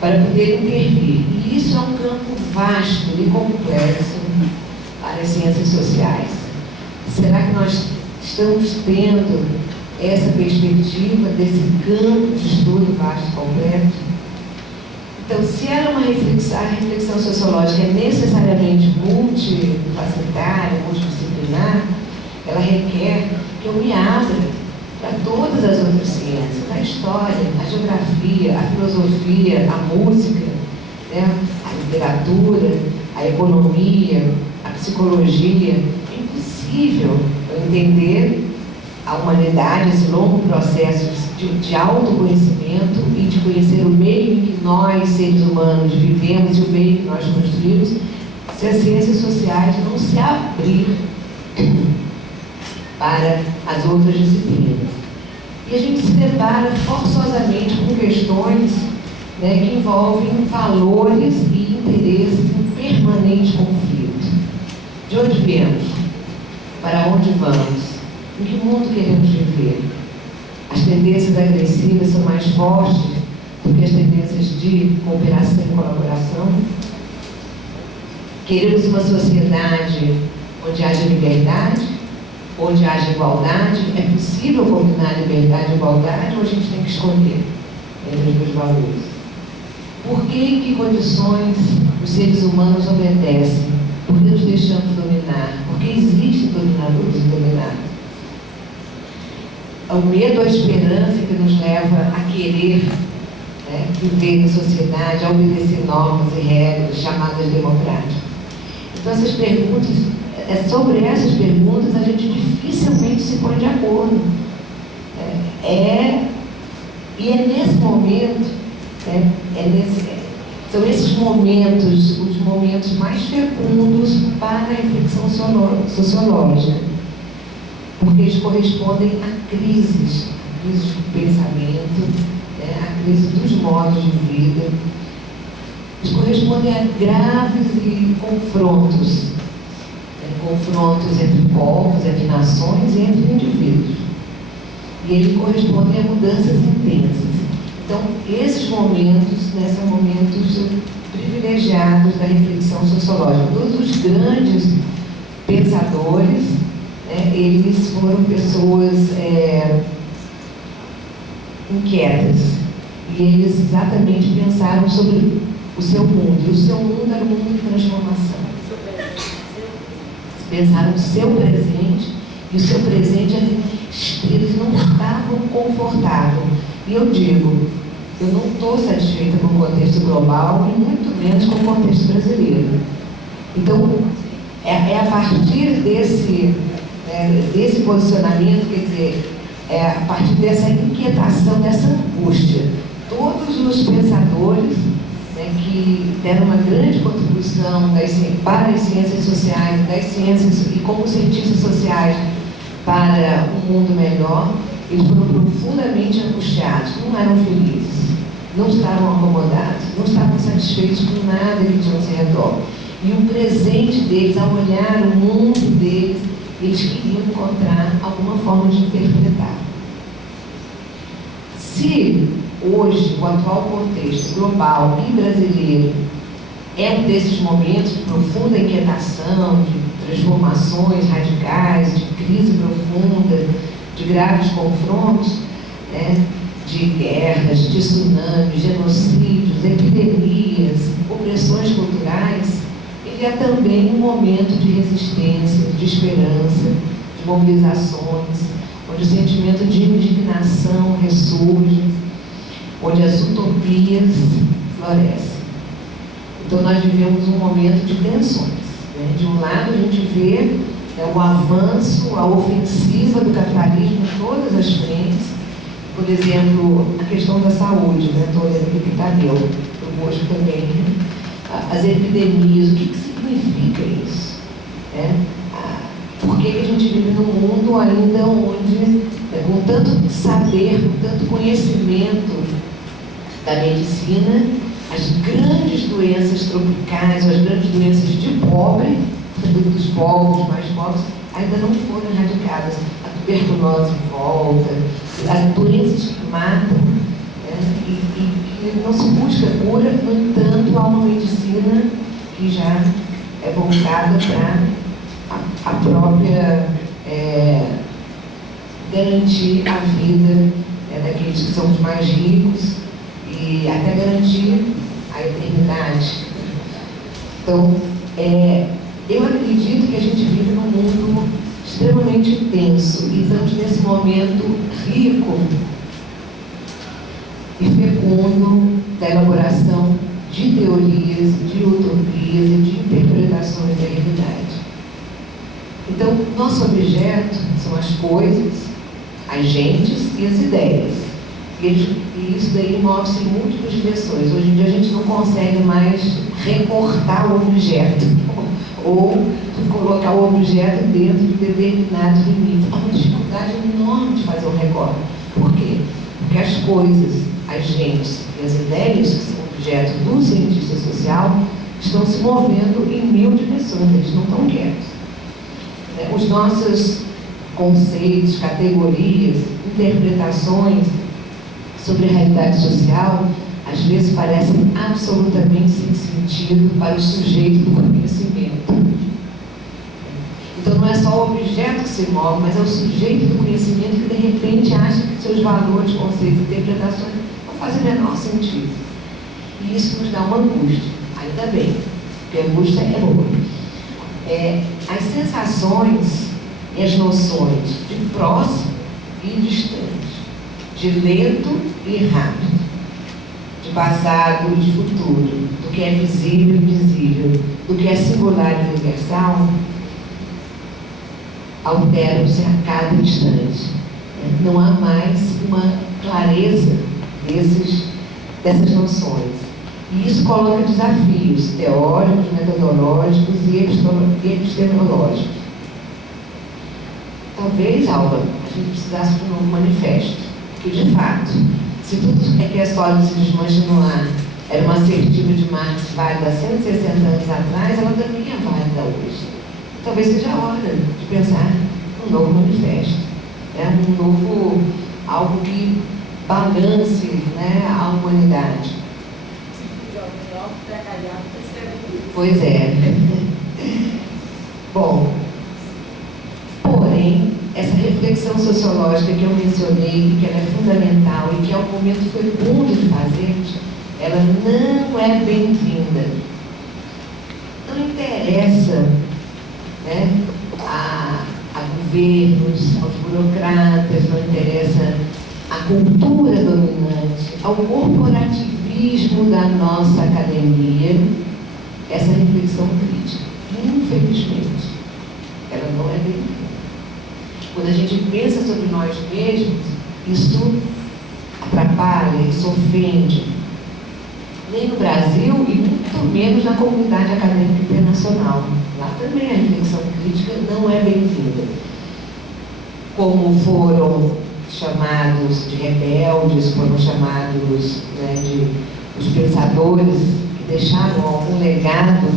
para poder intervir. E isso é um campo vasto e complexo para as ciências sociais. Será que nós estamos tendo essa perspectiva desse campo de estudo vasto e completo? Então, se ela é uma reflexão, a reflexão sociológica é necessariamente multifacetária, multidisciplinar, ela requer que eu me abra para todas as outras ciências, a história, a geografia, a filosofia, a música, né, a literatura, a economia, a psicologia. É impossível eu entender a humanidade, esse longo processo de autoconhecimento e de conhecer o meio em que nós, seres humanos, vivemos e o meio que nós construímos, se as ciências sociais não se abrir para as outras disciplinas. E a gente se depara forçosamente com questões, né, que envolvem valores e interesses em permanente conflito. De onde viemos? Para onde vamos? Em que mundo queremos viver? As tendências agressivas são mais fortes do que as tendências de cooperação e colaboração? Queremos uma sociedade onde haja liberdade, onde haja igualdade? É possível combinar liberdade e igualdade ou a gente tem que escolher entre os dois valores? Por que e que condições os seres humanos obedecem? Por que nos deixamos dominar? Por que existem dominadores e dominados? O medo, a esperança que nos leva a querer, né, viver em sociedade, a obedecer normas e regras chamadas democráticas. Então, essas perguntas, sobre essas perguntas, a gente dificilmente se põe de acordo. E é nesse momento, né, são esses momentos, os momentos mais fecundos para a reflexão sociológica, porque eles correspondem a crises do pensamento, né, a crise dos modos de vida. Eles correspondem a graves confrontos, né, confrontos entre povos, entre nações e entre indivíduos. E eles correspondem a mudanças intensas. Então, esses momentos, né, são momentos privilegiados da reflexão sociológica. Todos os grandes pensadores, né, eles foram pessoas inquietas, e eles exatamente pensaram sobre o seu mundo, e o seu mundo era um mundo de transformação. Pensaram no seu presente, e o seu presente eles não estavam confortáveis. E eu digo, eu não estou satisfeita com o contexto global, e muito menos com o contexto brasileiro. Então, é a partir desse posicionamento, quer dizer, a partir dessa inquietação, dessa angústia, todos os pensadores, né, que deram uma grande contribuição para as ciências sociais, das ciências e como cientistas sociais para um mundo melhor, eles foram profundamente angustiados, não eram felizes, não estavam acomodados, não estavam satisfeitos com nada que tinha ao seu redor. E o presente deles, ao olhar o mundo deles, eles queriam encontrar alguma forma de interpretar. Se hoje, o atual contexto global e brasileiro é um desses momentos de profunda inquietação, de transformações radicais, de crise profunda, de graves confrontos, né, de guerras, de tsunamis, genocídios, epidemias, opressões culturais, ele é também um momento de resistência, de esperança, de mobilizações, onde o sentimento de indignação ressurge, onde as utopias florescem. Então nós vivemos um momento de tensões, né? De um lado a gente vê o avanço, a ofensiva do capitalismo em todas as frentes. Por exemplo, a questão da saúde, né? Estou olhando aqui que Tadeu, eu gosto também, né? As epidemias, o que significa isso? Por que a gente vive num mundo ainda onde, com tanto saber, com tanto conhecimento da medicina, as grandes doenças tropicais, as grandes doenças de pobre, dos povos mais pobres, ainda não foram erradicadas. A tuberculose volta, as doenças que matam, né, e não se busca cura, no entanto, há uma medicina que já é voltada para a própria garantir a vida daqueles que são os mais ricos e até garantir a eternidade. Então, eu acredito que a gente vive num mundo extremamente tenso e estamos nesse momento rico e fecundo da elaboração de teorias, de utopias e de interpretações da realidade. Então, nosso objeto são as coisas, as gentes e as ideias. E isso daí move-se em múltiplas direções. Hoje em dia a gente não consegue mais recortar o objeto ou colocar o objeto dentro de determinados limites. Há uma dificuldade enorme de fazer um recorte. Por quê? Porque as coisas, as gentes e as ideias, que são objeto do cientista social, estão se movendo em 1000 direções, eles não estão quietos. Os nossos conceitos, categorias, interpretações sobre a realidade social, às vezes parecem absolutamente sem sentido para o sujeito do conhecimento. Então não é só o objeto que se move, mas é o sujeito do conhecimento que de repente acha que seus valores, conceitos, interpretações não fazem o menor sentido. E isso nos dá uma angústia, ainda bem, porque a angústia é boa. As sensações e as noções de próximo e distante, de lento e rápido, de passado e de futuro, do que é visível e invisível, do que é singular e universal, alteram-se a cada instante. Não há mais uma clareza dessas noções. E isso coloca desafios teóricos, metodológicos e epistemológicos. Talvez, Alba, a gente precisasse de um novo manifesto, que de fato, se tudo que a história se desmancha no ar era uma assertiva de Marx válida há 160 anos atrás, ela também é válida hoje. Talvez seja a hora de pensar um novo manifesto, algo que balance a humanidade. Pois é. Bom, porém, essa reflexão sociológica que eu mencionei, e que ela é fundamental e que ao momento foi bom de fazer, ela não é bem-vinda. Não interessa a governos, aos burocratas, não interessa a cultura dominante, ao corporativismo da nossa academia, essa reflexão crítica. Infelizmente, ela não é bem-vinda. Quando a gente pensa sobre nós mesmos, isso atrapalha, isso ofende. Nem no Brasil e muito menos na comunidade acadêmica internacional. Lá também a reflexão crítica não é bem-vinda. Como foram chamados de rebeldes, foram chamados de os pensadores que deixaram algum legado,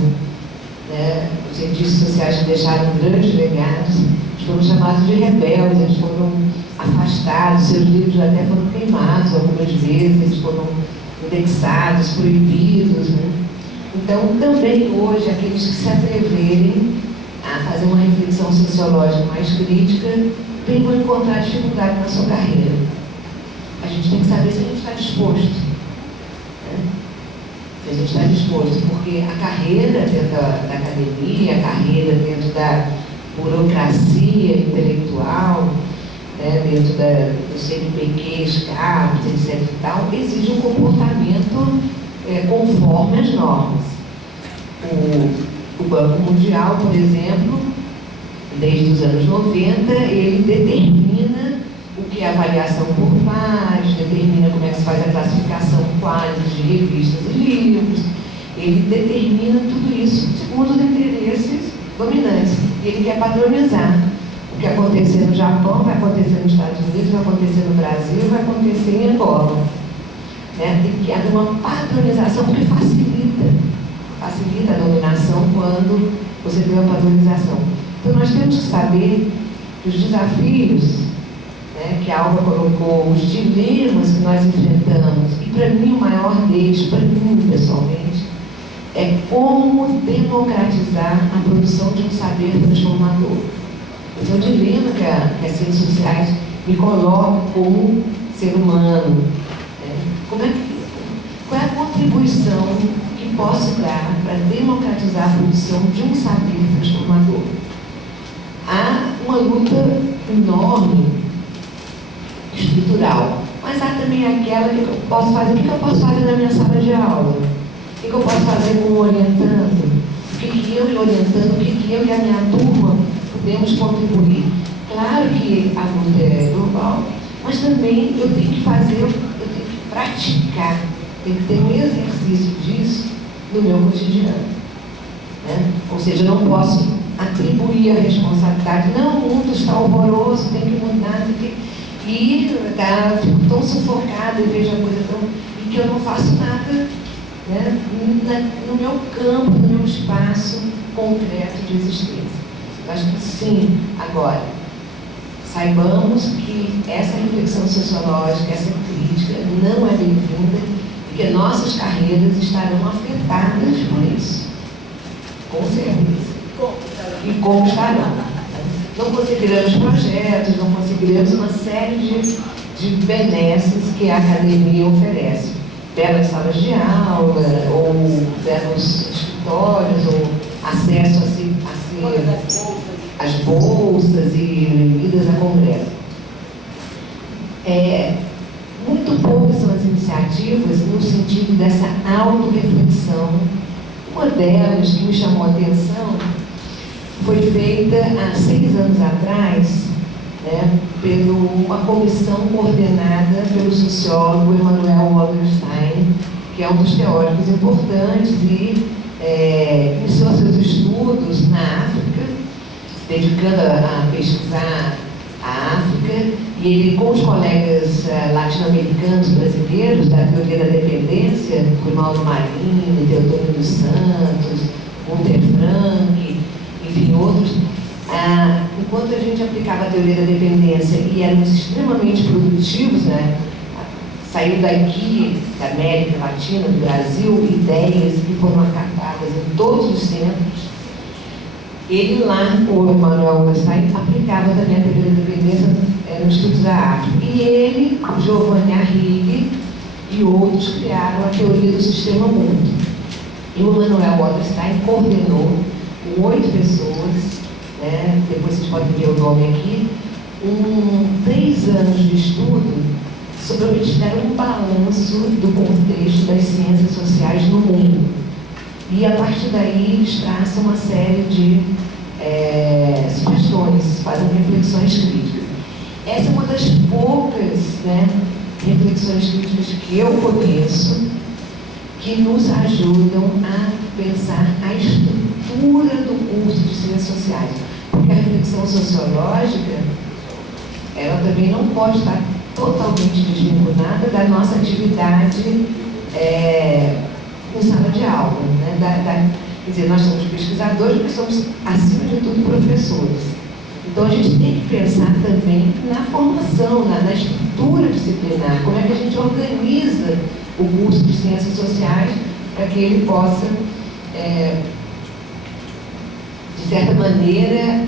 os cientistas sociais que deixaram grandes legados, eles foram chamados de rebeldes, eles foram afastados, seus livros até foram queimados algumas vezes, eles foram indexados, proibidos. Então, também hoje, aqueles que se atreverem a fazer uma reflexão sociológica mais crítica, vão encontrar dificuldade na sua carreira. A gente tem que saber se a gente está disposto. Se a gente está disposto, porque a carreira dentro da academia, a carreira dentro da burocracia intelectual, dentro do CNPq, CAPES, etc. e tal, exige um comportamento conforme as normas. O Banco Mundial, por exemplo, desde os anos 90, ele determina o que é avaliação por pares, determina como é que se faz a classificação qualitativa de revistas e livros, ele determina tudo isso segundo os interesses dominantes. E ele quer padronizar. O que acontecer no Japão, vai acontecer nos Estados Unidos, vai acontecer no Brasil, vai acontecer em Angola. Tem que haver uma padronização que facilita a dominação quando você tem uma padronização. Então nós temos que saber que os desafios que a Alba colocou, os dilemas que nós enfrentamos e para mim o maior deles, para mim pessoalmente, é como democratizar a produção de um saber transformador. Esse é o dilema que as ciências sociais me colocam como ser humano. Qual é a contribuição que posso dar para democratizar a produção de um saber transformador? Há uma luta enorme, estrutural, mas há também aquela que eu posso fazer. O que eu posso fazer na minha sala de aula? O que eu posso fazer com o orientando? O que eu orientando, o que eu e a minha turma podemos contribuir? Claro que a luta é global, mas também eu tenho que fazer, eu tenho que praticar, tenho que ter um exercício disso no meu cotidiano. Né? Ou seja, eu não posso atribuir a responsabilidade. Não, o mundo está horroroso, tem que mudar, e fico tão sufocada e vejo a coisa tão... e que eu não faço nada, né, no meu campo, no meu espaço concreto de existência. Eu acho que sim. Agora, saibamos que essa reflexão sociológica, essa crítica não é bem-vinda e que nossas carreiras estarão afetadas por isso. Com certeza. E como estarão. Não conseguiremos projetos, não conseguiremos uma série de benesses que a academia oferece. Belas salas de aula, ou belos escritórios, ou acesso às bolsas e idas a congresso. Muito poucas são as iniciativas no sentido dessa autorreflexão. Uma delas que me chamou a atenção foi feita há 6 anos atrás, né, por uma comissão coordenada pelo sociólogo Emanuel Wallerstein, que é um dos teóricos importantes e iniciou seus estudos na África, se dedicando a pesquisar a África, e ele, com os colegas latino-americanos brasileiros da teoria da dependência, Grimaldo Marini, Teotônio dos Santos, Gunther Frank, enfim, outros, enquanto a gente aplicava a teoria da dependência e éramos extremamente produtivos, né? Saiu daqui, da América Latina, do Brasil, ideias que foram acatadas em todos os centros. Ele lá, o Emanuel Wallerstein, aplicava também a teoria da dependência nos estudos da África. E ele, Giovanni Arrighi e outros criaram a teoria do sistema mundo. E o Emanuel Wallerstein coordenou com 8 pessoas, né, depois vocês podem ver o nome aqui, 3 anos de estudo sobre o que eles fizeram um balanço do contexto das ciências sociais no mundo. E a partir daí eles traçam uma série de sugestões, fazem reflexões críticas. Essa é uma das poucas, né, reflexões críticas que eu conheço que nos ajudam a pensar a estrutura do curso de ciências sociais. Porque a reflexão sociológica, ela também não pode estar totalmente desvinculada da nossa atividade em sala de aula. Né? Quer dizer, nós somos pesquisadores, mas somos, acima de tudo, professores. Então, a gente tem que pensar também na formação, na estrutura disciplinar, como é que a gente organiza o curso de ciências sociais para que ele possa, de certa maneira,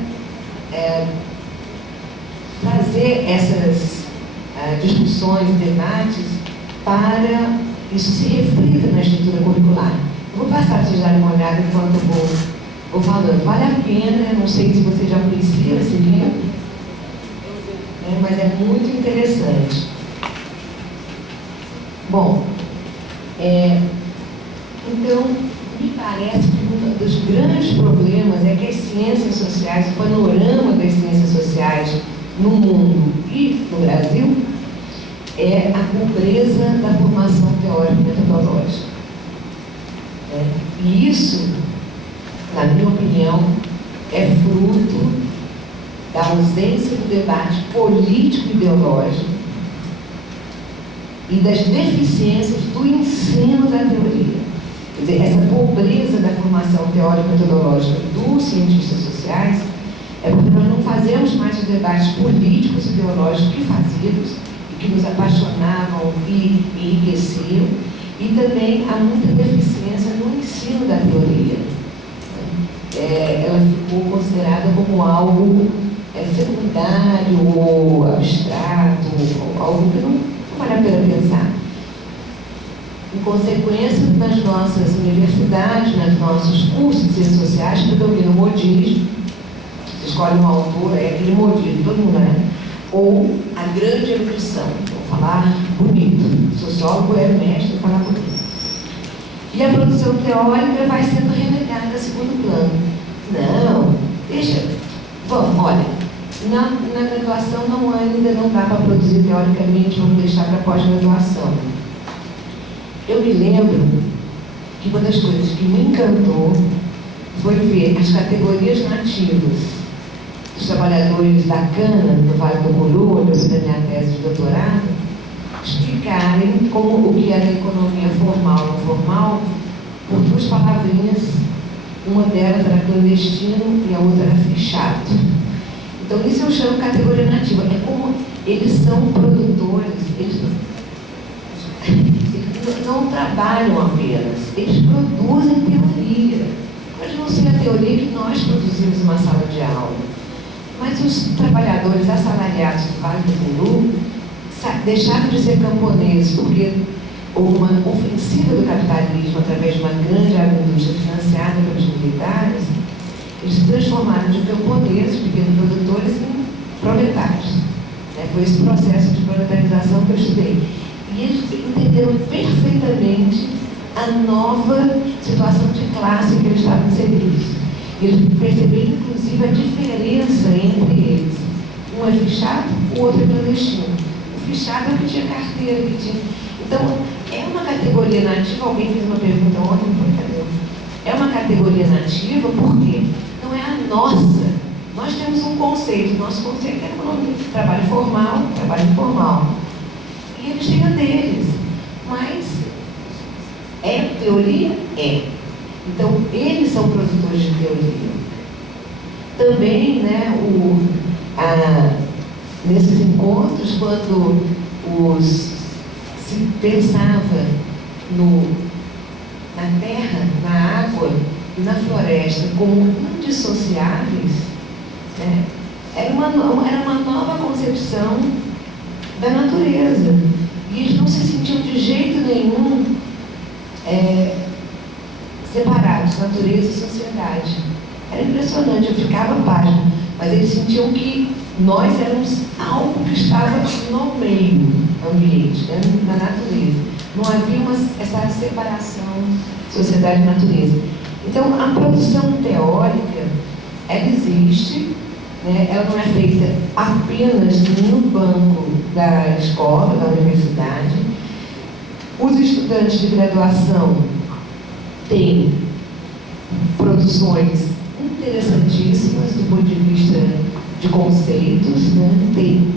trazer essas discussões, debates, para isso se reflita na estrutura curricular. Eu vou passar para vocês darem uma olhada enquanto eu vou falando. Vale a pena, não sei se vocês já conheciam esse livro, mas é muito interessante. Bom, então, me parece que um dos grandes problemas é que as ciências sociais, o panorama das ciências sociais no mundo e no Brasil, é a pobreza da formação teórica e metodológica. E isso, na minha opinião, é fruto da ausência do debate político-ideológico e das deficiências do ensino da teoria. Quer dizer, essa pobreza da formação teórica e metodológica dos cientistas sociais é porque nós não fazemos mais os debates políticos e ideológicos que fazíamos e que nos apaixonavam e enriqueciam, e também há muita deficiência no ensino da teoria. Ela ficou considerada como algo secundário ou abstrato, ou algo que não vale a pena pensar. Em consequência, nas nossas universidades, nos nossos cursos de ciências sociais, predomina o modismo. Você escolhe um autor, é aquele modismo, todo mundo, né? Ou a grande erudição, vou falar bonito. O sociólogo é mestre em falar bonito. E a produção teórica vai sendo relegada a segundo plano. Não, deixa. Vamos, olha, na graduação ainda não dá para produzir teoricamente, vamos deixar para pós-graduação. Eu me lembro que uma das coisas que me encantou foi ver as categorias nativas dos trabalhadores da cana, do Vale do Muru, onde eu fiz a minha tese de doutorado, explicarem como o que era a economia formal e não formal por duas palavrinhas. Uma delas era clandestino e a outra era fichado. Então, isso eu chamo de categoria nativa. É como eles são produtores, eles não trabalham apenas, eles produzem teoria. Pode não ser a teoria que nós produzimos em uma sala de aula, mas os trabalhadores assalariados do Vale do Muru deixaram de ser camponeses porque houve uma ofensiva do capitalismo através de uma grande agroindústria financiada pelos militares. Eles se transformaram de camponeses, pequenos produtores, em proletários. Foi esse processo de proletarização que eu estudei. E eles entenderam perfeitamente a nova situação de classe que eles estavam inseridos. Eles perceberam, inclusive, a diferença entre eles. Um é fichado, o outro é clandestino. O fichado é o que tinha carteira, que tinha... Então, é uma categoria nativa. Alguém fez uma pergunta ontem, não foi, cadê? É uma categoria nativa porque não é a nossa. Nós temos um conceito. Nosso conceito é economia. Trabalho formal, trabalho informal. E eles têm a deles. Mas é teoria? É. Então, eles são produtores de teoria. Também, né, nesses encontros, quando se pensava na terra, na água e na floresta como indissociáveis, né, era uma nova concepção da natureza. E eles não se sentiam de jeito nenhum separados, natureza e sociedade. Era impressionante, eu ficava pasmo, mas eles sentiam que nós éramos algo que estava no meio ambiente, né, na natureza. Não havia essa separação sociedade e natureza. Então, a produção teórica, ela existe, né, ela não é feita apenas no banco da escola, da universidade. Os estudantes de graduação têm produções interessantíssimas do ponto de vista de conceitos, né? Tem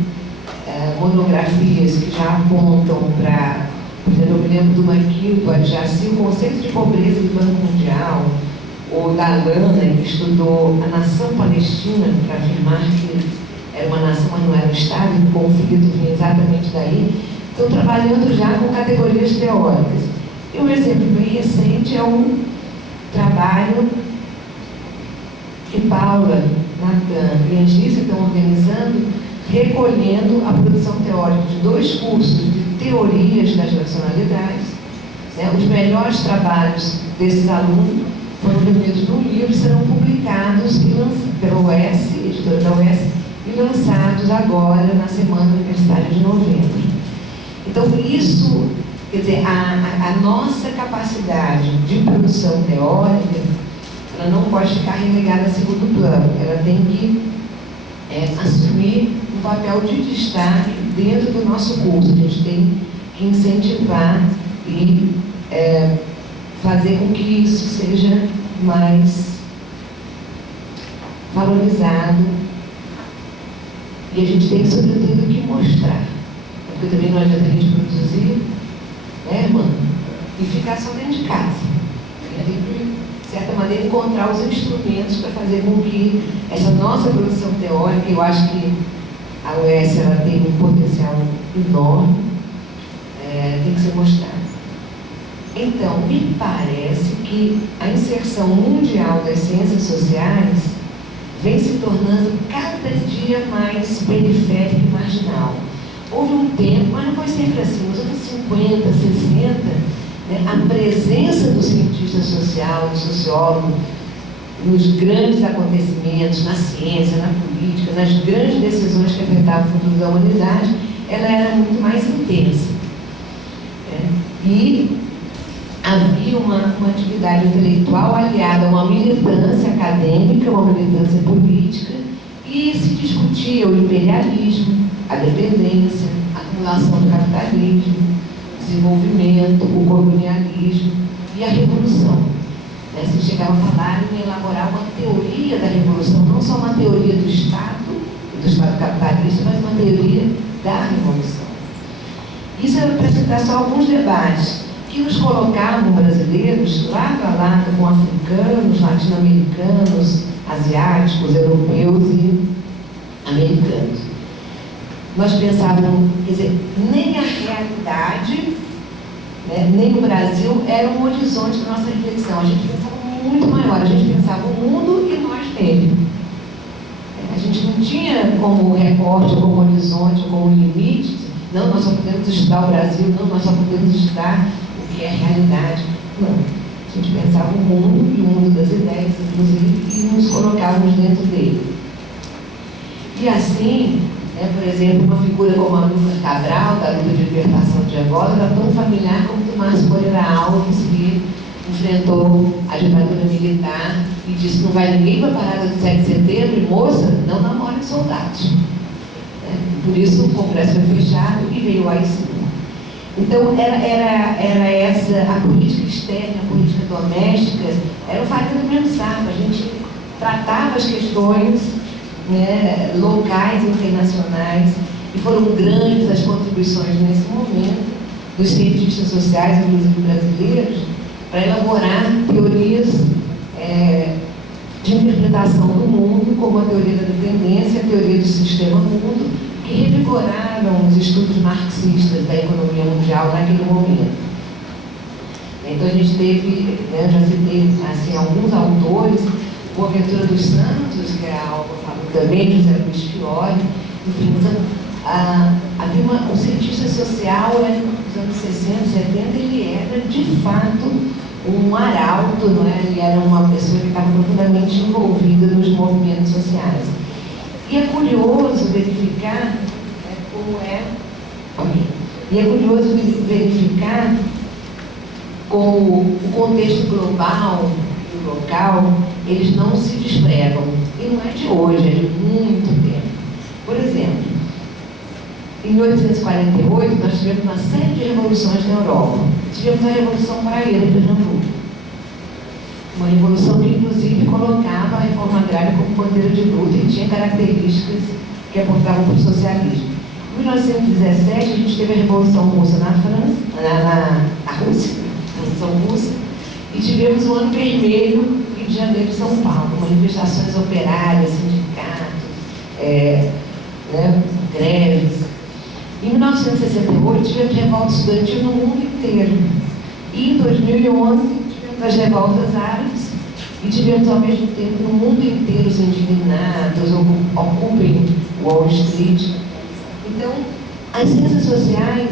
monografias que já apontam para, eu me lembro do Maquil, do Adjaci, o conceito de pobreza do Banco Mundial, ou da Lana, que estudou a nação palestina para afirmar que era uma nação, mas não era um Estado, e o conflito vinha exatamente daí. Estão trabalhando já com categorias teóricas. E um exemplo bem recente é um trabalho que Paula, Natan e Angícia estão organizando, recolhendo a produção teórica de 2 cursos de teorias das nacionalidades. Né? Os melhores trabalhos desses alunos foram reunidos num livro e serão publicados pela UES, editora da UES, e lançados agora na Semana Universitária de novembro. Então, isso, quer dizer, a nossa capacidade de produção teórica, ela não pode ficar relegada a segundo plano. Ela tem que assumir um papel de destaque dentro do nosso curso. A gente tem que incentivar e fazer com que isso seja mais valorizado. E a gente tem, sobretudo, que mostrar. Porque também não adianta a gente produzir, né, irmã? E ficar só dentro de casa. A gente tem que, de certa maneira, encontrar os instrumentos para fazer com que essa nossa produção teórica, eu acho que a UES ela tem um potencial enorme, tem que ser mostrado. Então, me parece que a inserção mundial das ciências sociais vem se tornando cada dia mais periférica e marginal. Houve um tempo, mas não foi sempre assim, nos anos 50, 60, né, a presença do cientista social, do sociólogo, nos grandes acontecimentos, na ciência, na política, nas grandes decisões que afetavam o futuro da humanidade, ela era muito mais intensa. E havia uma atividade intelectual aliada a uma militância acadêmica, uma militância política, e se discutia o imperialismo, a dependência, a acumulação do capitalismo, o desenvolvimento, o colonialismo e a revolução. Se chegava a falar em elaborar uma teoria da revolução, não só uma teoria do Estado capitalista, mas uma teoria da revolução. Isso era para citar só alguns debates que nos colocavam brasileiros lado a lado com africanos, latino-americanos, asiáticos, europeus e americanos. Nós pensávamos, quer dizer, nem a realidade, né, nem o Brasil era um horizonte da nossa reflexão. A gente pensava muito maior, a gente pensava o mundo e nós nele. A gente não tinha como recorte, como horizonte, como limite, não, nós só podemos estudar o Brasil, não, nós só podemos estudar o que é realidade. Não. A gente pensava o mundo e o mundo das ideias, inclusive, e nos colocávamos dentro dele. E assim, por exemplo, uma figura como a Lucas Cabral, da luta de libertação de Angola, era tão familiar como do Márcio Moreira Alves, que enfrentou a ditadura militar e disse: não vai ninguém para a parada do 7 de setembro, e moça, não namore soldados. Por isso o Congresso foi fechado e veio o AI-5. Então, era essa, a política externa, a política doméstica, era o farinha do mesmo saco. A gente tratava as questões, né, locais e internacionais, e foram grandes as contribuições nesse momento dos cientistas sociais, inclusive brasileiros, para elaborar teorias de interpretação do mundo, como a teoria da dependência, a teoria do sistema mundo, que revigoraram os estudos marxistas da economia mundial naquele momento. Então a gente teve, eu já citei assim, alguns autores, Boaventura dos Santos, que é a Alba falou também, José Luiz Fiore, enfim, havia um cientista social nos anos 60, 70, ele era de fato um arauto, não é? Ele era uma pessoa que estava profundamente envolvida nos movimentos sociais. E é curioso verificar como E é curioso verificar como o contexto global e local, eles não se despregam. E não é de hoje, é de muito tempo. Por exemplo, em 1848, nós tivemos uma série de revoluções na Europa. Tivemos a Revolução Praieira em Pernambuco. Uma revolução que, inclusive, colocava a reforma agrária como bandeira de luta e tinha características que apontavam para o socialismo. Em 1917, a gente teve a Revolução Russa na França, na Rússia, a Revolução Russa, e tivemos o Ano Vermelho, Rio de Janeiro e São Paulo, manifestações operárias, sindicatos, greves. Em 1968, tivemos revolta estudantil no mundo inteiro. E em 2011, tivemos as revoltas árabes e tivemos, ao mesmo tempo, no mundo inteiro os indignados, ocupem Wall Street. Então, as ciências sociais,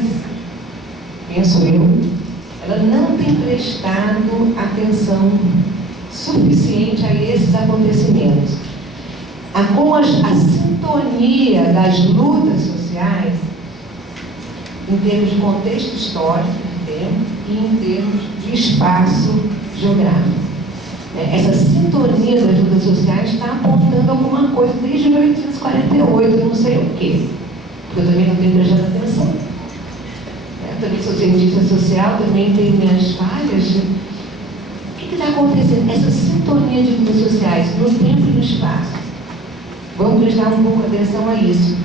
penso eu, ela não tem prestado atenção suficiente a esses acontecimentos. Com a sintonia das lutas sociais, em termos de contexto histórico, e em termos de espaço geográfico. Essa sintonia das lutas sociais está apontando alguma coisa desde 1848, não sei o quê, porque eu também não tenho prestado atenção. Eu também sou cientista social, também tenho minhas falhas. O que está acontecendo? Essa sintonia de lutas sociais no tempo e no espaço. Vamos prestar um pouco atenção a isso.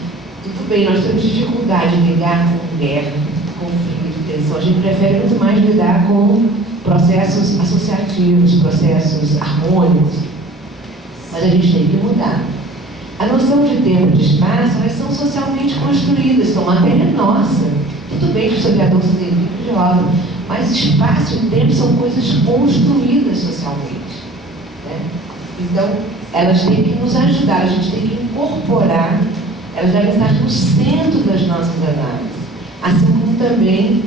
Tudo bem, nós temos dificuldade de lidar com guerra, conflito, tensão. A gente prefere muito mais lidar com processos associativos, processos harmônicos. Mas a gente tem que mudar. A noção de tempo e de espaço, elas são socialmente construídas, são matéria nossa. Tudo bem que o historiador se dedica de obra, mas espaço e tempo são coisas construídas socialmente, né? Então, elas têm que nos ajudar, a gente tem que incorporar, elas devem estar no centro das nossas análises. Assim como também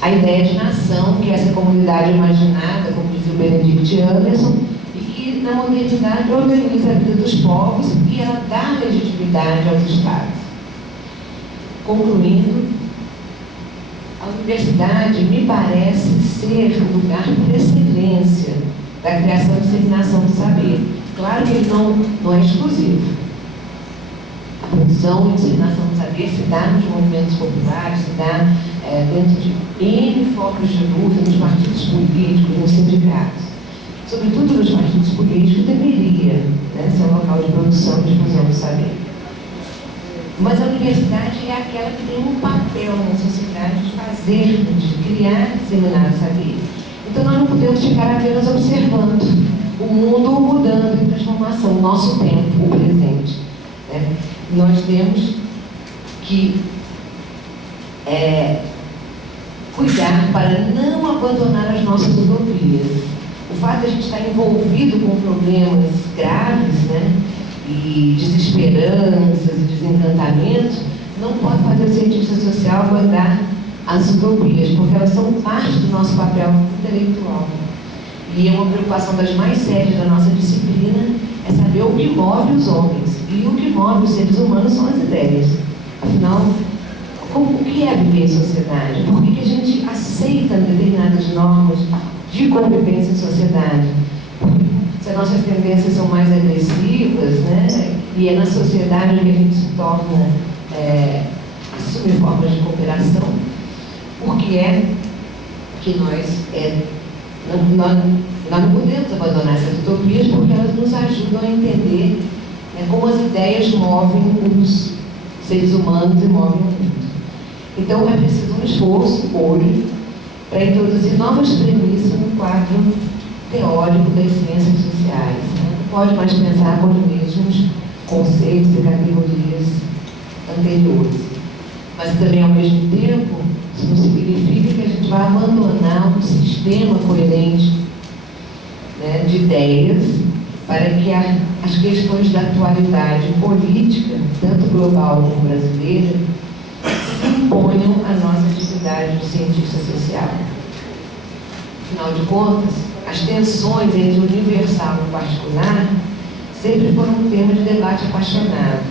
a ideia de nação, que é essa comunidade imaginada, como diz o Benedict Anderson, e que na modernidade organiza a vida dos povos e ela dá legitimidade aos estados. Concluindo, a universidade me parece ser o lugar por excelência da criação e disseminação do saber. Claro que ele não é exclusivo. A produção e disseminação do saber se dá nos movimentos populares, se dá dentro de N formas de luta, nos partidos políticos, nos sindicatos. Sobretudo nos partidos políticos, deveria, né, ser um local de produção e difusão do saber. Mas a universidade é aquela que tem um papel na sociedade de fazer, de criar, disseminar o saber. Então nós não podemos ficar apenas observando o mundo mudando em transformação, o nosso tempo, o presente, né? Nós temos que cuidar para não abandonar as nossas utopias. O fato de a gente estar envolvido com problemas graves, né, e desesperanças e desencantamento, não pode fazer o cientista social abandonar as utopias, porque elas são parte do nosso papel intelectual. E é uma preocupação das mais sérias da nossa disciplina, é saber o que move os homens. E o que move os seres humanos são as ideias. Afinal, o que é viver em sociedade? Por que a gente aceita determinadas normas de convivência em sociedade? Porque se as nossas tendências são mais agressivas, né, e é na sociedade que a gente se torna, assume formas de cooperação, porque é que nós não podemos abandonar essas utopias, porque elas nos ajudam a entender, né, como as ideias movem os seres humanos e movem o mundo. Então é preciso um esforço hoje para introduzir novas premissas no quadro teórico das ciências sociais. Né? Não pode mais pensar com os mesmos conceitos e categorias anteriores. Mas também, ao mesmo tempo, isso não significa que a gente vai abandonar um sistema coerente, né, de ideias para que as questões da atualidade política, tanto global como brasileira, se imponham à nossa atividade de cientista social. Afinal de contas, as tensões entre o universal e o particular sempre foram um tema de debate apaixonado,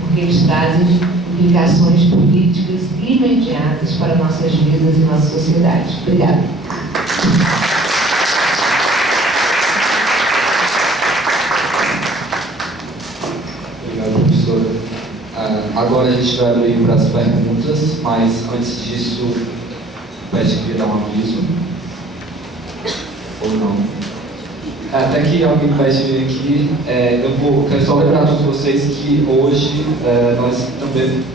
porque eles trazem implicações políticas imediatas para nossas vidas e nossas sociedades. Obrigada. Obrigado, professora. Agora a gente vai abrir para as perguntas, mas antes disso, peço que dar um aviso. Ou não. Até que alguém pede aqui, quero só lembrar a todos vocês que hoje nós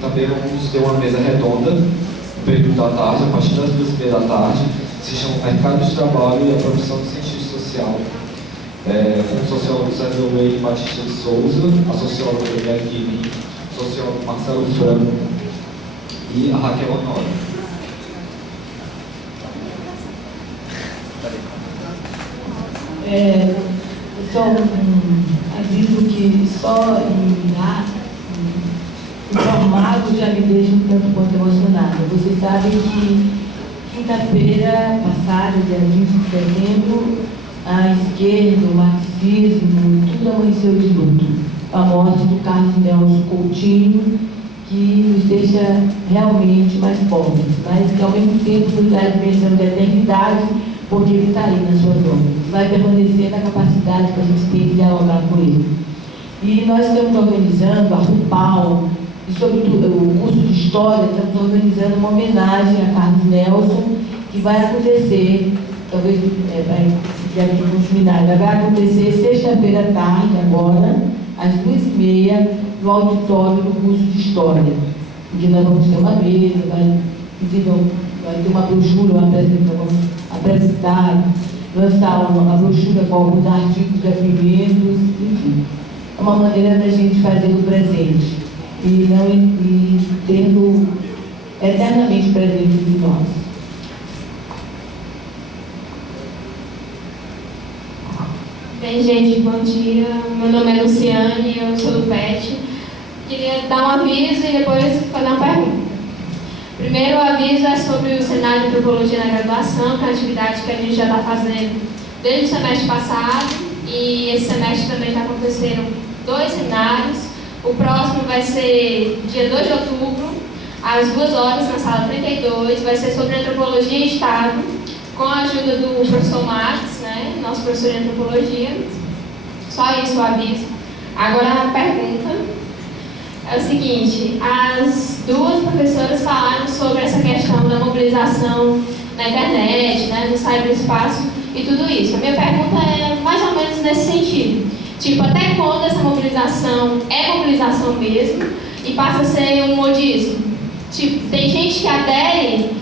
também vamos ter uma mesa redonda no período da tarde, a partir das 2h30 da tarde, se chama Mercado de Trabalho e a Profissão de Cientista Social. Com o sociólogo Sérgio Leite Batista de Souza, a socióloga Daniela Guilherme, o sociólogo Marcelo Franco e a Raquel Honório. Só um aviso que só o formato já me deixa um tanto quanto emocionada. Vocês sabem que quinta-feira passada, dia 20 de setembro, a esquerda, o marxismo, tudo amanheceu de luto. A morte do Carlos Nelson Coutinho, que nos deixa realmente mais pobres, mas que ao mesmo tempo nos dá a dimensão de eternidade, porque ele está aí nas suas obras. Vai permanecer na capacidade que a gente tem de dialogar com ele. E nós estamos organizando, a RUPAL, e sobretudo o curso de História, estamos organizando uma homenagem a Carlos Nelson, que vai acontecer, talvez no seminário, vai acontecer sexta-feira à tarde, agora, às 2h30, no auditório do curso de História. Porque nós vamos ter uma mesa, vai ter uma brochura, vamos apresentar, lançar uma brochura com alguns artigos, depoimentos, enfim. é uma maneira da gente fazer o presente e tendo eternamente presente em nós. Bem, gente, bom dia. Meu nome é Luciane, eu sou do PET. Queria dar um aviso e depois fazer uma pergunta. Primeiro, o aviso é sobre o cenário de antropologia na graduação, que é uma atividade que a gente já está fazendo desde o semestre passado, e esse semestre também está acontecendo 2 cenários. O próximo vai ser dia 2 de outubro, às 2 horas, na sala 32, vai ser sobre antropologia e Estado, com a ajuda do professor Max, né, nosso professor de antropologia. Só isso o aviso. Agora a pergunta é o seguinte: as 2 professoras falaram sobre essa questão da mobilização na internet, né, no cyberespaço e tudo isso. A minha pergunta é mais ou menos nesse sentido. Tipo, até quando essa mobilização é mobilização mesmo e passa a ser um modismo? Tipo, tem gente que adere,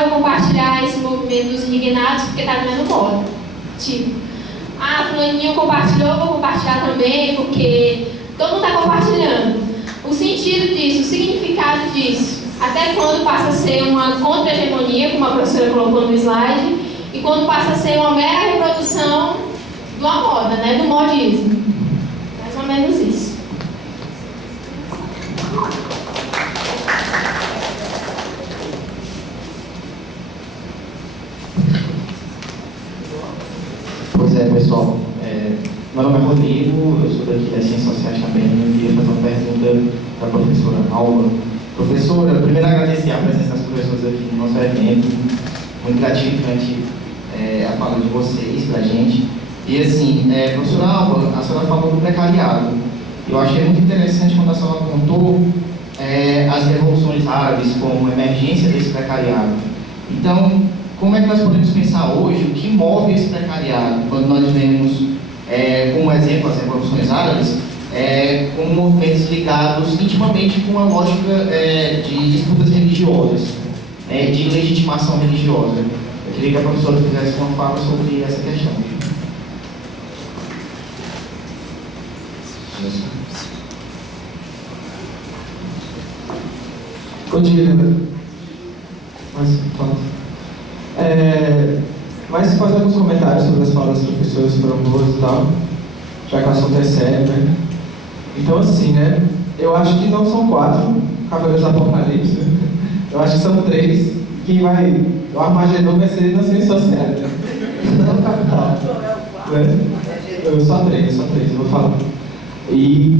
eu vou compartilhar esse movimento dos indignados porque tá ganhando moda. Tipo, fulaninho compartilhou, vou compartilhar também porque todo mundo está compartilhando. O sentido disso, o significado disso, até quando passa a ser uma contra-hegemonia, como a professora colocou no slide, e quando passa a ser uma mera reprodução de uma moda, né, do modismo. Mais ou menos isso. Pois é, pessoal. Meu nome é Rodrigo, eu sou daqui das Ciências Sociais também. Eu queria fazer uma pergunta para a professora Alba. Professora, primeiro agradecer a presença das professoras aqui no nosso evento. Muito gratificante a fala de vocês para a gente. E assim, professora Alba, a senhora falou do precariado. Eu achei muito interessante quando a senhora contou as revoluções árabes como emergência desse precariado. Então, como é que nós podemos pensar hoje o que move esse precariado, quando nós vemos, como exemplo, as revoluções árabes, como movimentos ligados intimamente com a lógica de disputas religiosas, de legitimação religiosa? Eu queria que a professora fizesse uma fala sobre essa questão. Bom dia, mas fazer alguns comentários sobre as falas das professoras foram boas e tal, já que o assunto é sério, né? Então, assim, né? Eu acho que não são 4 Cavaleiros do Apocalipse, né? Eu acho que são 3. Quem vai. O Armagedon vai ser nas ciências sociais, né? Não capital. Né? Só 3, eu vou falar. E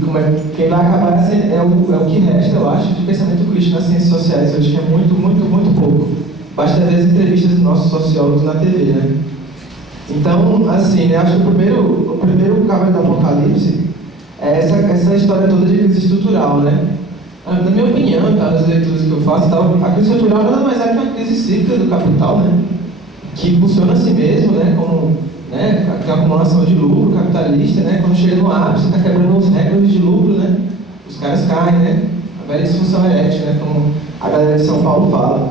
quem vai acabar é o que resta, eu acho, de pensamento crítico nas ciências sociais. Eu acho que é muito pouco. Basta ver as entrevistas dos nossos sociólogos na TV, né? Então, assim, né, acho que o primeiro Cavaleiro do Apocalipse é essa história toda de crise estrutural, né? Na minha opinião, tá, nas leituras que eu faço, tá, a crise estrutural nada mais é que uma crise cíclica do capital, né? Que funciona assim mesmo, né? Como a acumulação de lucro capitalista, né? Quando chega no ápice, está quebrando os recordes de lucro, né? Os caras caem, né? A velha disfunção erétil, né? Como a galera de São Paulo fala.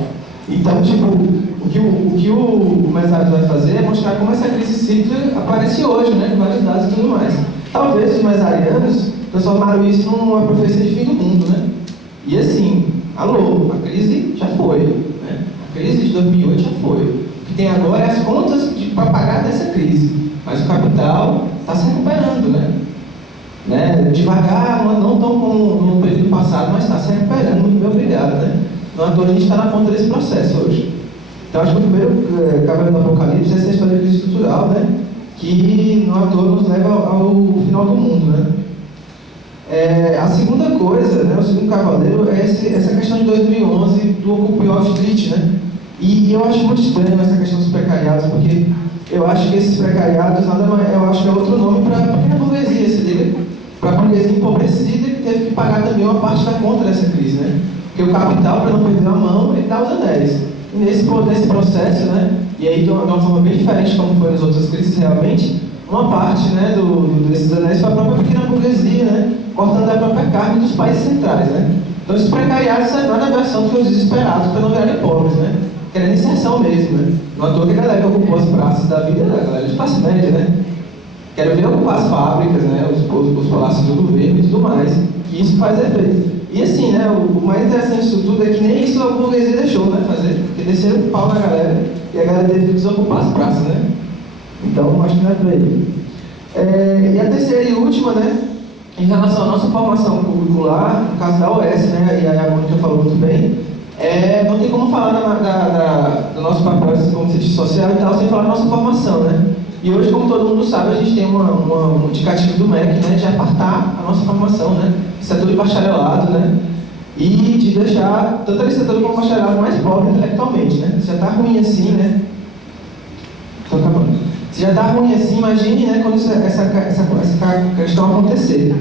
Então, tipo, o que o mesário vai fazer é mostrar como essa crise cíclica aparece hoje, né? Com vários dados e tudo mais. Talvez os mesarianos transformaram isso numa profecia de fim do mundo, né? E assim, alô, a crise já foi, né? A crise de 2008 já foi. O que tem agora é as contas para pagar dessa crise. Mas o capital está se recuperando, né? Devagar, não tão como no período passado, mas está se recuperando. Muito bem, obrigado, né? Não à toa a gente está na ponta desse processo hoje. Então, acho que o primeiro Cavaleiro do Apocalipse é essa história de crise estrutural, né? Que não à toa nos leva ao final do mundo, né? A segunda coisa, né, o segundo cavaleiro, é essa questão de 2011 do Occupy Wall Street, né? E eu acho muito estranho essa questão dos precariados, porque eu acho que esses precariados, eu acho que é outro nome para a pequena burguesia, se liga? Para a burguesia empobrecida que teve que pagar também uma parte da conta dessa crise, né? Porque o capital, para não perder a mão, ele dá os anéis. E nesse processo, né, e aí de uma forma bem diferente como foi nas outras crises realmente, uma parte, né, desses anéis foi a própria pequena burguesia, né, cortando a própria carne dos países centrais, né. Então esses precariados é nada a versão que os desesperados para não virarem pobres, né, querendo inserção mesmo, né. Não à toa que a galera que ocupou as praças da vida era a galera de classe média, né. Quero ver ocupar as fábricas, né, os palácios do governo e tudo mais, que isso faz efeito. E assim, né, o mais interessante disso tudo é que nem isso a burguesia deixou, né, fazer, porque desceram o pau na galera e a galera teve que desocupar as praças, né. Então, acho que não é por aí. E a terceira e última, né, em relação à nossa formação curricular, no caso da OS, né, e a Mônica falou muito bem, não tem como falar do nosso papel como cientista social e tal, sem falar da nossa formação, né. E hoje, como todo mundo sabe, a gente tem um indicativo do MEC, né, de apartar a nossa formação, né, setor de bacharelado, né, e de deixar tanto a licenciatura como o bacharelado mais pobre intelectualmente, né. Se já está ruim assim, né, estou acabando. Se já está ruim assim, imagine, né, quando essa questão acontecer.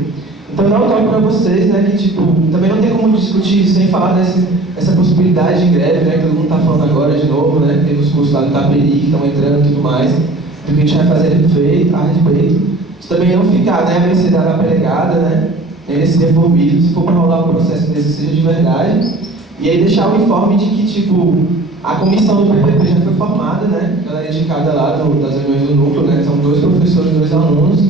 Então, eu toco para vocês, né, que tipo, também não tem como discutir sem falar dessa possibilidade de greve, né, que todo mundo está falando agora de novo, né, teve os cursos lá no Itaperi que estão entrando e tudo mais, do que a gente vai fazer a respeito. De também não ficar, né, a mercê da pregada, né, nesse reformismo, se for para rolar um processo desse, seja de verdade, e aí deixar o informe de que, tipo, a comissão do PPP já foi formada, né, ela é indicada lá das reuniões do núcleo, né, são 2 professores e 2 alunos,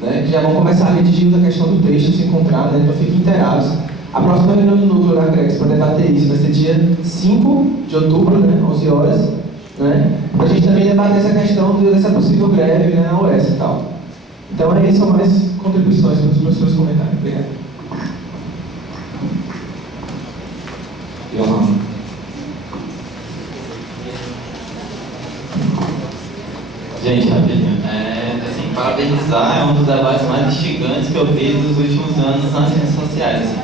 né, que já vão começar a redigir a questão do texto, se encontrar, né, então fiquem inteirados. A próxima reunião do núcleo da CREX para debater isso vai ser dia 5 de outubro, né, 11 horas, né, para a gente também debater essa questão dessa possível greve, né, na UES e tal. Então, aí são mais contribuições para os professores comentarem. Obrigado. Gente, rapidinho. Assim, parabenizar, é um dos debates mais instigantes que eu vi nos últimos anos nas ciências sociais. Assim.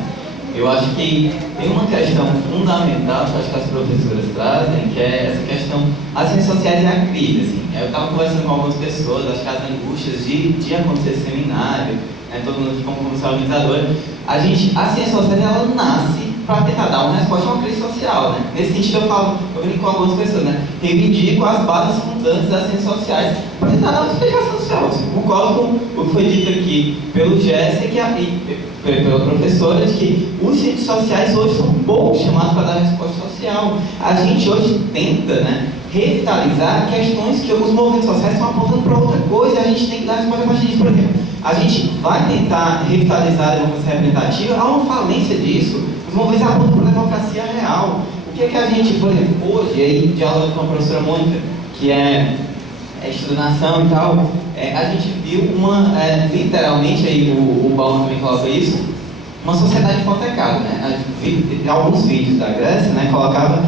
Eu acho que tem uma questão fundamental que acho que as professoras trazem, que é essa questão, as ciências sociais e a crise. Assim. Eu estava conversando com algumas pessoas, acho que as angústias de acontecer seminário, né, todo mundo aqui como comissão organizadora, as ciências sociais, ela nasce para tentar dar uma resposta a uma crise social, né? Nesse sentido eu brinco com algumas pessoas, né? Reivindico as bases fundantes das ciências sociais para tentar dar uma explicação social. Assim, concordo com o que foi dito aqui pelo Jéssica e pela professora, de que os cientistas sociais hoje são pouco chamados para dar resposta social. A gente hoje tenta, né, revitalizar questões que os movimentos sociais estão apontando para outra coisa, e a gente tem que dar resposta a partir disso. Por exemplo, a gente vai tentar revitalizar a democracia representativa, há uma falência disso. Os movimentos apontam para a democracia real. O que é que a gente, por exemplo, hoje, aí, dialogando com a professora Mônica, que é estudação e tal, a gente viu literalmente, aí o Paulo também coloca isso, uma sociedade hipotecada, né? Alguns vídeos da Grécia, né, colocava,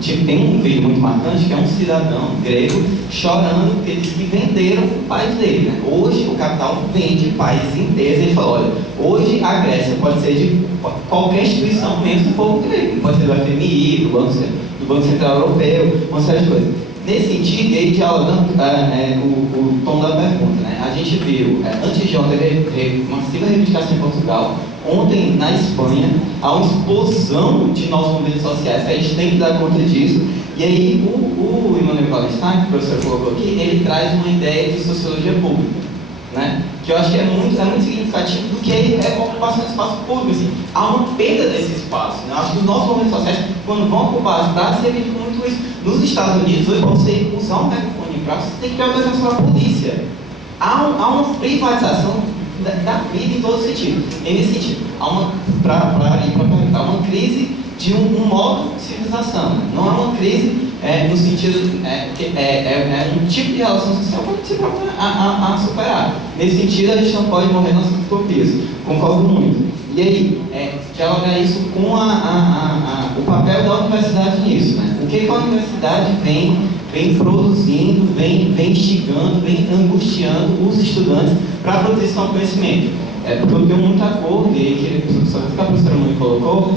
tem um vídeo muito marcante, que é um cidadão grego chorando porque eles que venderam o país dele, né? Hoje o capital vende países inteiros. Ele falou, olha, hoje a Grécia pode ser de qualquer instituição menos do povo grego, pode ser do FMI, do Banco Central Europeu, uma série de coisas. Nesse sentido, ele dialogando o tom da pergunta, né? A gente viu, antes de ontem, uma massiva reivindicação em Portugal. Ontem, na Espanha, há uma explosão de novos movimentos sociais, que a gente tem que dar conta disso. E aí, o Immanuel Wallenstein, que o professor colocou aqui, ele traz uma ideia de sociologia pública, né? Que eu acho que é muito significativo do que é a ocupação do espaço público. Assim. Há uma perda desse espaço, né? Eu acho que os nossos movimentos sociais, quando vão ocupar as praças, reivindicam muito isso. Nos Estados Unidos, hoje, para você usar um microfone em praça, você tem que ter autorização da polícia. Há uma privatização da vida em todos os sentidos. E nesse sentido, há uma crise de um modo de civilização. Não é uma crise no sentido que é um tipo de relação social que se propõe a superar. Nesse sentido, a gente não pode morrer nas utopias. Concordo muito. E aí, dialogar isso com o papel da universidade nisso, né? O que a universidade vem produzindo, vem instigando, vem angustiando os estudantes para a produção do conhecimento. Porque eu tenho muito acordo, e aí que a professora Mônica colocou,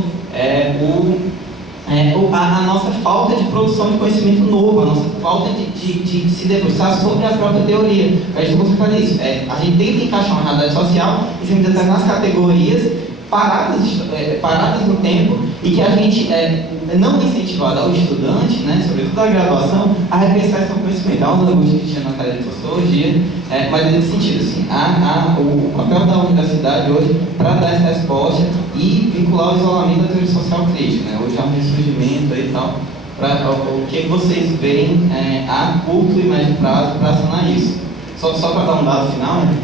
a nossa falta de produção de conhecimento novo, a nossa falta de se debruçar sobre a própria teoria. A gente consegue fazer isso. A gente tenta encaixar uma realidade social em determinadas categorias paradas no tempo, e que a gente não é incentivado ao estudante, né, sobretudo da graduação, a repensar esse conhecimento. Há uma angústia que tinha na cadeira de sociologia, mas é nesse sentido, assim, o papel da universidade hoje para dar essa resposta e vincular o isolamento da teoria social crítica, né? Hoje há um ressurgimento e tal, o que vocês veem a curto e médio prazo para sanar isso. Só para dar um dado final, né?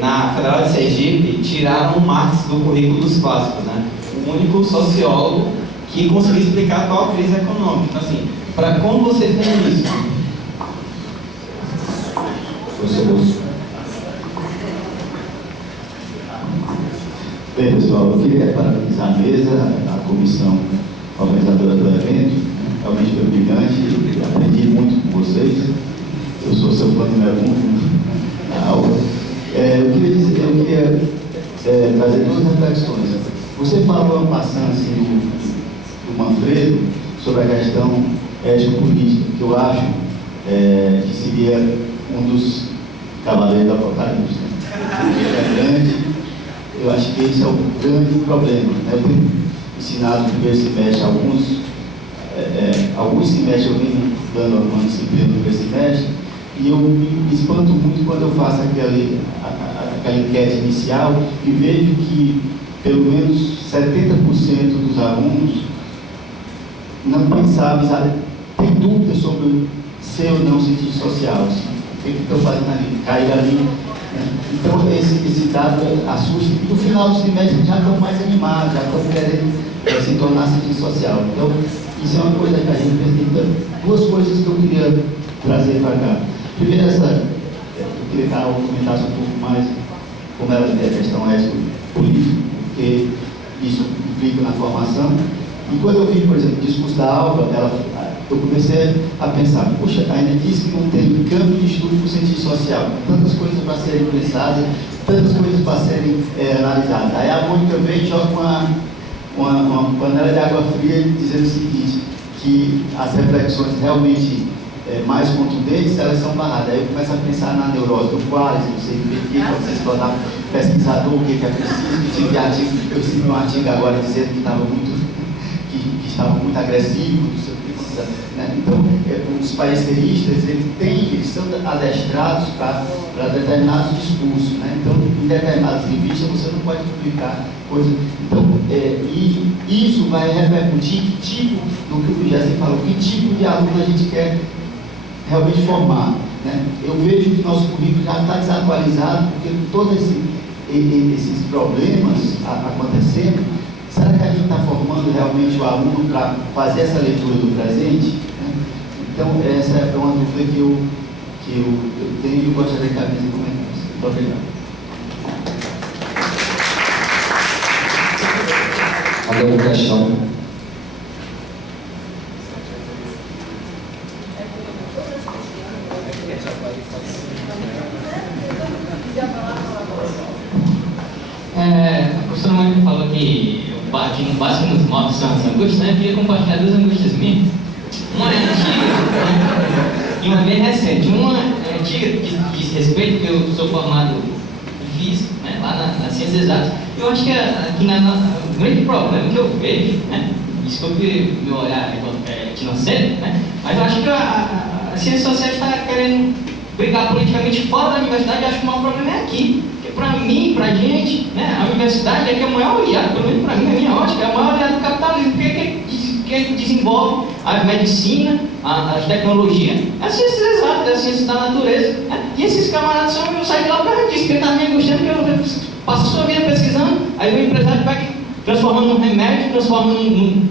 Na Federal de Sergipe tiraram o Marx do currículo dos clássicos, né? O único sociólogo que conseguiu explicar qual a crise econômica. Então, assim, para como vocês veem isso? Bem, pessoal, eu queria parabenizar a mesa, a comissão organizadora do evento. Realmente foi brilhante, aprendi muito com vocês. Eu sou seu fã número 1 na aula. Eu queria trazer duas reflexões. Você falou passando assim, do Manfredo sobre a questão ético-política, que eu acho que seria um dos cavaleiros do Apocalipse. É grande, eu acho que esse é o grande problema. Né? Eu tenho ensinado no primeiro semestre alguns semestres eu venho dando uma disciplina no primeiro semestre, e eu me espanto muito quando eu faço aquela enquete inicial e vejo que pelo menos 70% dos alunos não pensavam, tem dúvida sobre ser ou não cientista social. Assim, o que estão fazendo ali? Cair ali. Né? Então, esse dado assusta. E no final do semestre já estão mais animados, já estão querendo se tornar cientista social. Então, isso é uma coisa que a gente precisa. Duas coisas que eu queria trazer para cá. Primeiro, eu queria que a Alva comentasse um pouco mais como ela vê a questão ético-política, porque isso implica na formação. E quando eu vi, por exemplo, o discurso da Alva, eu comecei a pensar, puxa, ainda diz que não tem campo de estudo para o cientista social, tantas coisas para serem pensadas, tantas coisas para serem analisadas. Aí a Mônica vem e joga uma panela de água fria dizendo o seguinte, que as reflexões realmente mais contundentes, elas são barradas. Aí eu começo a pensar na neurose do Qualis, no CNPq, quando você se tornar pesquisador, o que é preciso, eu escrevi um artigo agora dizendo que estava muito agressivo, né? Então, os pareceristas, eles são adestrados para determinados discursos, né? Então, em determinadas revistas você não pode publicar coisas. Então, e isso vai repercutir que tipo, do que o Jéssica falou, que tipo de aluno a gente quer realmente formar, né? Eu vejo que nosso currículo já está desatualizado, porque todos esses problemas acontecendo. Será que a gente está formando realmente o aluno para fazer essa leitura do presente? Né? Então, essa é uma dúvida que eu tenho e gostaria que a mesa comentasse. Muito obrigado. Alguma questão? A professora Mônica falou que o básico nos move são as angústias, né? Eu queria compartilhar duas angústias minhas. Uma é antiga e uma bem recente. Uma é antiga, que diz respeito, porque eu sou formado em física, né? Lá nas ciências exatas. Eu acho que aqui o grande problema que eu vejo, né? Desculpe meu olhar inocente, né? Mas eu acho que a ciência social está querendo brigar politicamente fora da universidade. Eu acho que o maior problema é aqui. Para mim, para a gente, né, a universidade é que é o maior aliado, pelo menos para mim, a minha ótica, é o maior aliado do capitalismo, porque que desenvolve a medicina, as tecnologias, as ciências exatas, as ciências da natureza. Né? E esses camaradas eu saio de lá por causa disso, porque ele está me angustiando, porque eu passo a sua vida pesquisando, aí o empresário vai transformando num remédio, transformando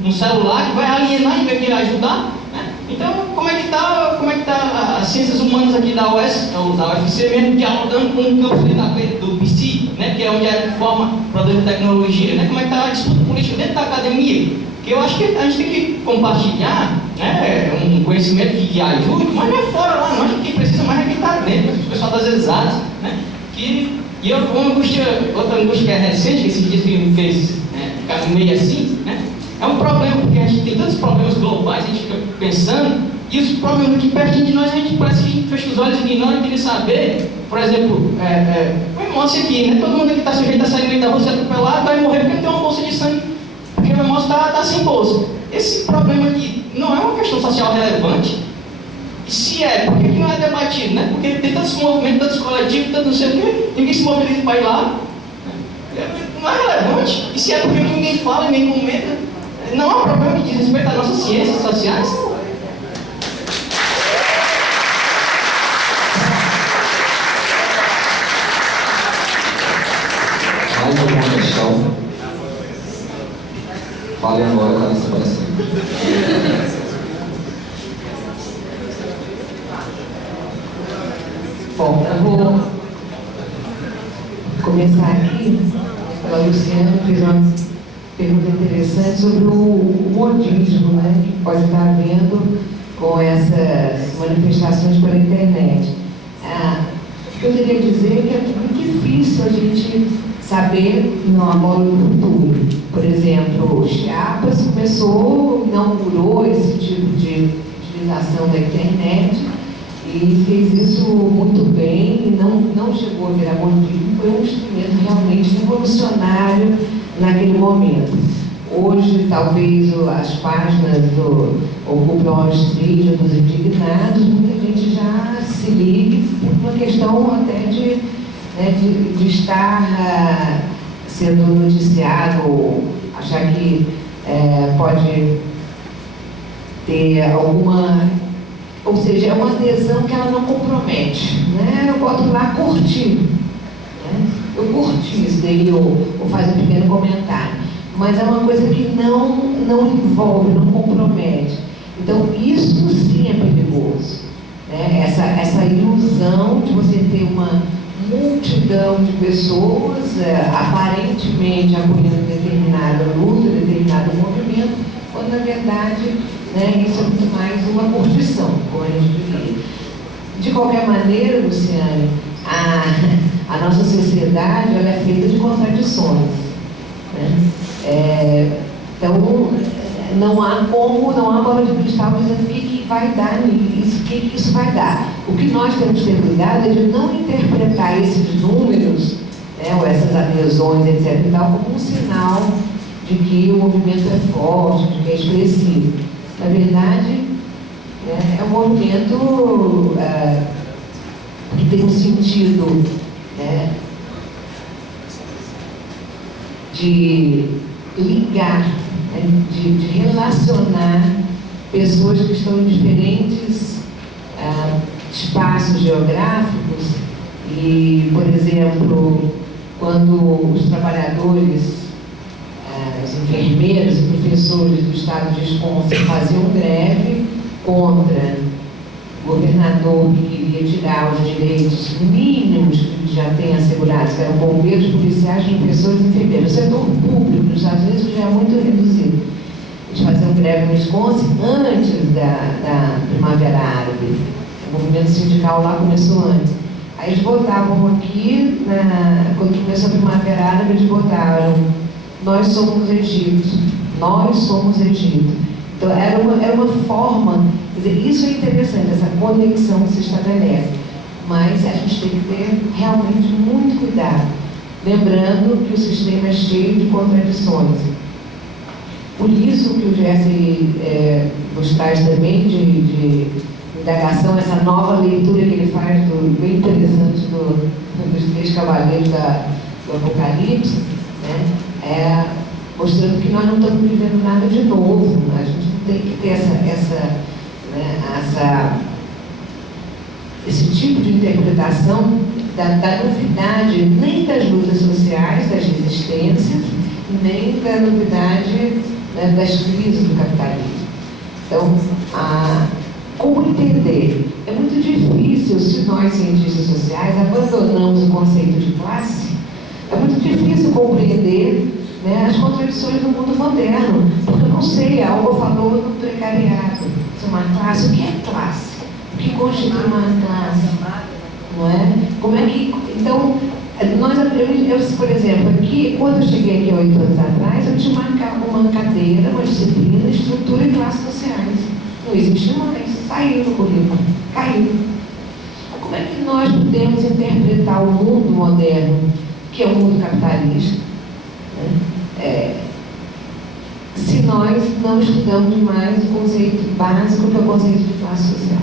num celular, que vai alienar em vez de ajudar. Né? Então, como é que tá as ciências humanas aqui da UFC mesmo, dialogando com o campus do PC, né, que é onde forma produto de tecnologia, né, como é que está a disputa política dentro da academia? Que eu acho que a gente tem que compartilhar, né, um conhecimento que ajude, mas não é fora lá, não é que precisa mais é que está dentro, o pessoal das exatas, né, outra angústia que é recente, que esses dias que me fez ficar meio assim, né, é um problema, porque a gente tem tantos problemas globais, a gente fica pensando, e os problemas aqui pertinho de nós, a gente parece que fecha os olhos e ignora e queria saber, por exemplo, o hemócio aqui, né? Todo mundo aqui está sujeito a sair no meio da rua, ser atropelado, vai morrer porque não tem uma bolsa de sangue, porque o hemócio está sem bolsa. Esse problema aqui não é uma questão social relevante? E se é, por que não é debatido, né? Porque tem tantos movimentos, tantos coletivos, tanto não sei o quê, ninguém se mobiliza para ir lá. Não é relevante? E se é porque ninguém fala, ninguém comenta? Não é um problema que diz respeito às nossas ciências sociais? Fale agora, Clarissa, para sempre. Bom, eu vou começar aqui. A Luciana fez uma pergunta interessante sobre o modismo, né, que pode estar havendo com essas manifestações pela internet. O que eu queria dizer é que é muito difícil a gente saber na bola do futuro. Por exemplo, o Chiapas inaugurou esse tipo de utilização da internet e fez isso muito bem, não chegou a virar modismo, foi um instrumento realmente revolucionário naquele momento. Hoje, talvez as páginas do Wall Street, dos indignados, muita gente já se ligue por uma questão até de estar sendo noticiado, ou achar que pode ter alguma... Ou seja, é uma adesão que ela não compromete, né? Eu boto lá curtir, né? Eu curti isso daí, ou faz um pequeno comentário, mas é uma coisa que não envolve, não compromete. Então, isso sim é perigoso, né? Essa ilusão de você ter uma multidão de pessoas aparentemente apoiando determinada luta, determinado movimento, quando na verdade, né, isso é muito mais uma curtição, como a gente diria. De qualquer maneira, Luciane, a nossa sociedade ela é feita de contradições, né? Então, não há bola de cristal dizendo o que vai dar nisso, o que isso vai dar. O que nós temos que ter cuidado é de não interpretar esses números, né, ou essas adesões, etc., e tal, como um sinal de que o movimento é forte, de que é expressivo. Na verdade, né, é um movimento que tem um sentido, né, de ligar, né, de relacionar pessoas que estão em diferentes espaços geográficos e, por exemplo, quando os trabalhadores, os enfermeiros e professores do estado de Wisconsin faziam greve contra o governador que queria tirar os direitos mínimos que já tem assegurados, que eram bombeiros, policiais, professores e enfermeiros. O setor público nos Estados Unidos já é muito reduzido. Eles faziam greve no Wisconsin antes da Primavera Árabe. O movimento sindical lá começou antes. Aí eles votavam aqui, quando começou a Primavera Árabe, eles votaram: nós somos Egito, nós somos Egito. Então, era uma forma, quer dizer, isso é interessante, essa conexão que se estabelece, mas a gente tem que ter realmente muito cuidado, lembrando que o sistema é cheio de contradições. Por isso que o Jesse nos traz também de indagação, essa nova leitura que ele faz, bem interessante, dos 3 cavaleiros do Apocalipse, né? Mostrando que nós não estamos vivendo nada de novo, a gente não tem que ter esse tipo de interpretação da novidade, nem das lutas sociais, das resistências, nem da novidade, né, das crises do capitalismo. Então, como entender? É muito difícil, se nós, cientistas sociais, abandonamos o conceito de classe, é muito difícil compreender, né, as contradições do mundo moderno, porque eu não sei, a Olga falou no precariado, isso é uma classe, o que é classe? O que constitui uma classe? Não é? Como é que, então, eu, por exemplo, aqui, quando eu cheguei aqui 8 anos atrás, eu tinha uma cadeira, uma disciplina, estrutura e classes sociais. Não existe mais, saiu do currículo, caiu. Como é que nós podemos interpretar o mundo moderno, que é o mundo capitalista, né, se nós não estudamos mais o conceito básico, que é o conceito de classe social?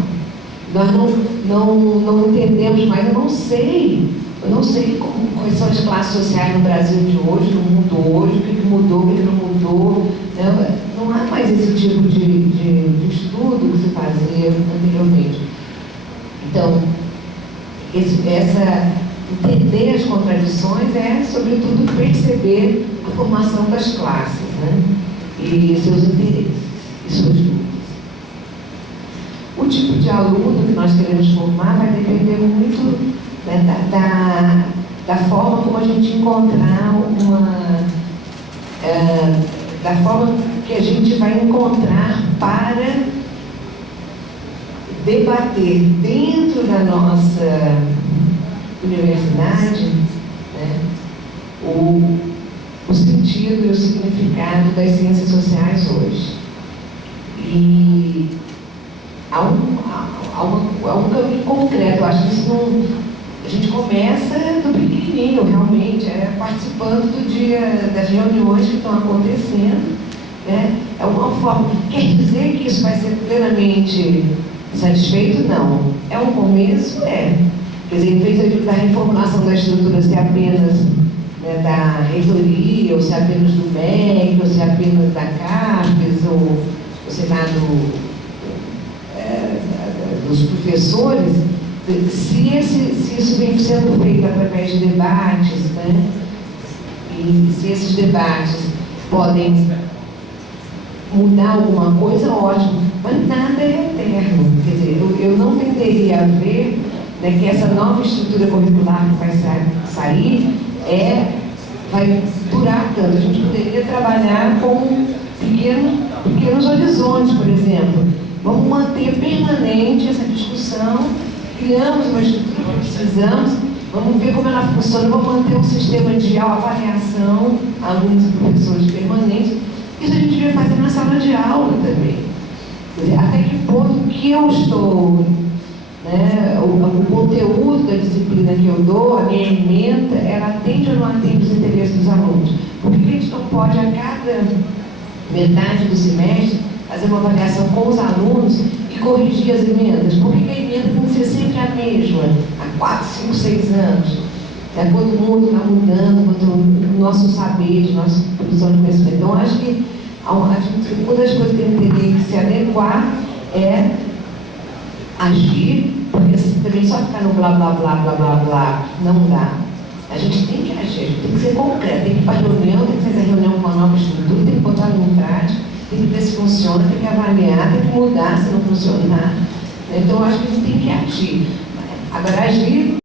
Nós não entendemos mais, eu não sei quais são as classes sociais no Brasil de hoje, no mundo hoje, o que mudou, o que não mudou. Né? Não há mais esse tipo de estudo que se fazia anteriormente. Então, entender as contradições é, sobretudo, perceber a formação das classes. Né? e seus interesses e suas dúvidas. O tipo de aluno que nós queremos formar vai depender muito, né, da forma como a gente encontrar da forma que a gente vai encontrar para debater dentro da nossa universidade, né, o sentido e o significado das ciências sociais hoje. E há um caminho concreto. Eu acho que isso não, a gente começa do pequenininho, realmente, participando do dia, das reuniões que estão acontecendo, né? É uma forma. Quer dizer que isso vai ser plenamente satisfeito? Não. É um começo? É. Quer dizer, em vez da reformulação da estrutura ser apenas, né, da reitoria, ou ser apenas do MEC, ou ser apenas da CAPES, ou sei lá, dos professores, se isso vem sendo feito através de debates, né, e se esses debates podem mudar alguma coisa, ótimo, mas nada é eterno. Quer dizer, eu não tenderia a ver, né, que essa nova estrutura curricular que vai sair vai durar tanto. A gente poderia trabalhar com pequenos horizontes, por exemplo. Vamos manter permanente essa discussão, criamos uma estrutura que precisamos, vamos ver como ela funciona, vamos manter um sistema de avaliação, alunos e professores permanentes. Isso a gente devia fazer na sala de aula também. Quer dizer, até que ponto que eu estou, né, o conteúdo da disciplina que eu dou, a minha ementa, ela atende ou não atende os interesses dos alunos? Por que a gente não pode, a cada metade do semestre, fazer uma avaliação com os alunos e corrigir as emendas? Por que a emenda tem que ser sempre a mesma, há 4, 5, 6 anos? Quando o mundo está mudando, quando o nosso saber, a nossa produção de conhecimento. Então, acho que uma das coisas que a gente teria que se adequar é agir, porque também só ficar no blá, blá, blá, blá, blá, blá, não dá. A gente tem que agir, tem que ser concreto, tem que ir para a reunião, tem que fazer reunião com uma nova estrutura, tem que botar em prática, tem que ver se funciona, tem que avaliar, tem que mudar se não funcionar. Então, acho que a gente tem que agir. Agora, agir